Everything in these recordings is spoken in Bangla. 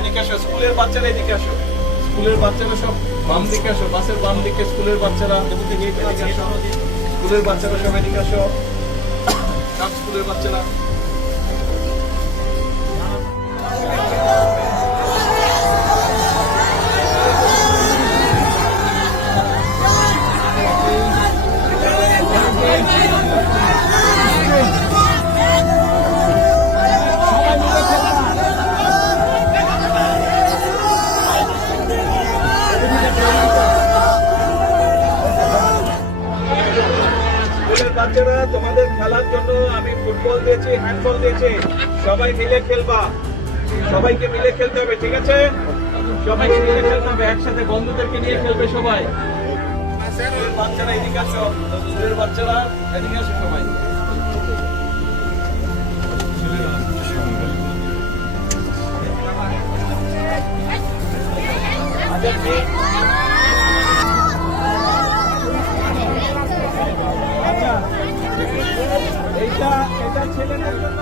এদিকে আসো, স্কুলের বাচ্চারা এদিকে আসো, স্কুলের বাচ্চারা সব বাম দিকে আসো, বাসের বাম দিকে স্কুলের বাচ্চারা এদিকে আসো, স্কুলের বাচ্চারা সব এদিকে আসো, সব স্কুলের বাচ্চারা। বাচ্চারা তোমাদের খেলার জন্য আমি ফুটবল দিয়েছি, হ্যান্ডবল দিয়েছি, সবাই মিলে খেলবা, সবাইকে মিলে খেলতে হবে, ঠিক আছে? সবাইকে মিলে খেলতে হবে, একসাথে বন্ধুদেরকে নিয়ে খেলবে সবাই। বাচ্চারা এদিকে আসো, স্কুলের বাচ্চারা এদিকে আসো সবাই। এটা ছেলেদের জন্য,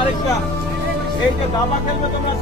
আরেকটা এই যে দাবা খেলবে তোমরা